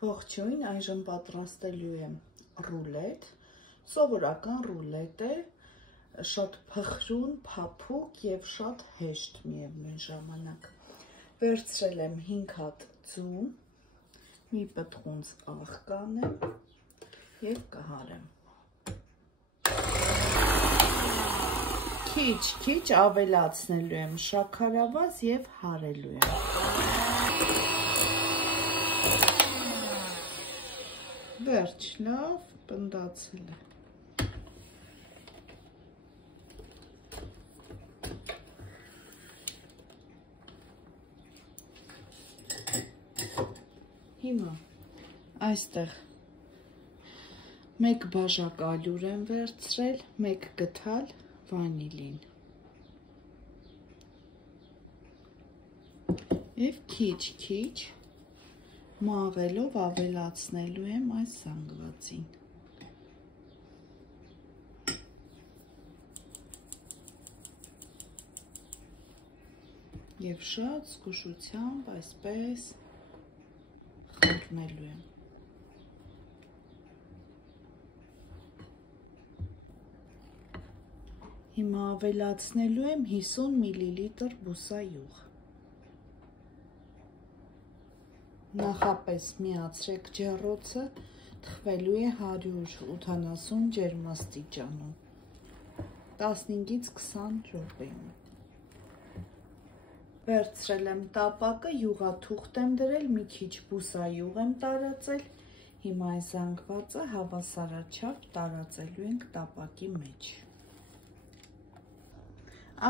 Ողջույն, այժմ պատրաստելու եմ ռուլետ, սովորական ռուլետ է, շատ փխրուն, փափուկ և շատ հեշտ միևնույն ժամանակ։ Վերցրել եմ 5 հատ ձու, մի պտղունց աղ կանեմ և կհարեմ։ Քիչ ավելացնելու եմ շաքարավազ և հարելու եմ։ Վերջ, լավ, պնդացել է։ Հիմա այստեղ 1 բաժակ ալյուր եմ վերցրել, 1 գդալ վանիլին և քիչ մաղելով ավելացնելու եմ այս զանգվածին։ Եվ շատ զգուշությամբ այսպես խմրնելու եմ։ Հիմա ավելացնելու եմ 50 մլ բուսայուղ։ Նախապես միացրեք ջեռոցը, թխվելու է 180 ջերմաստիճանում, 15-ից 20 րոպեում։ Վերցրել եմ տապակը, յուղաթուղթ եմ դրել, մի քիչ բուսայուղ եմ տարածել, հիմա այս զանգվածը հավասարաչափ տարածելու ենք տապակի մեջ։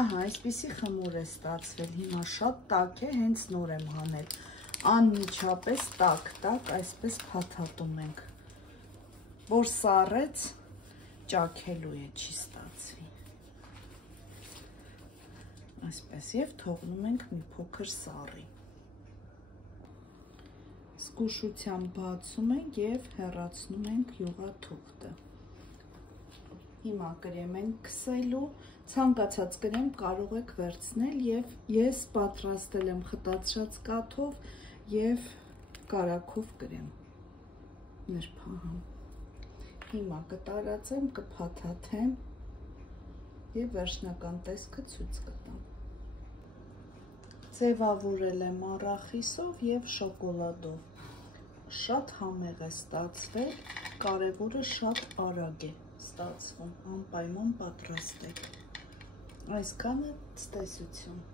Ահա, այսպիսի խմուր է ստացվել, հիմա շատ տաք է, հենց նոր եմ հանել։ Անմիջապես տաք, այսպես փաթաթում ենք, որ սառեց ճաքելու է, չի ստացվի։ Այսպես և թողնում ենք մի փոքր սառի։ Զգուշությամբ բացում ենք և հեռացնում ենք յուղաթուղթը։ Հիմա կրեմ ենք քսելու, ցանկացած կրեմ կարող եք վերցնել և ես պատրաստել եմ խտացրած կաթով և կարագով կրեմ նրբահամ։ Հիմա կտարածեմ, կփաթաթեմ և վերջնական տեսքը ցույց կտամ։ Ձևավորել եմ առախիսով և շոկոլադով։ Շատ համեղ է ստացվել, կարևորը շատ արագ է ստացվում, անպայման պատրաստեք։ Այսքանը, ցտեսություն։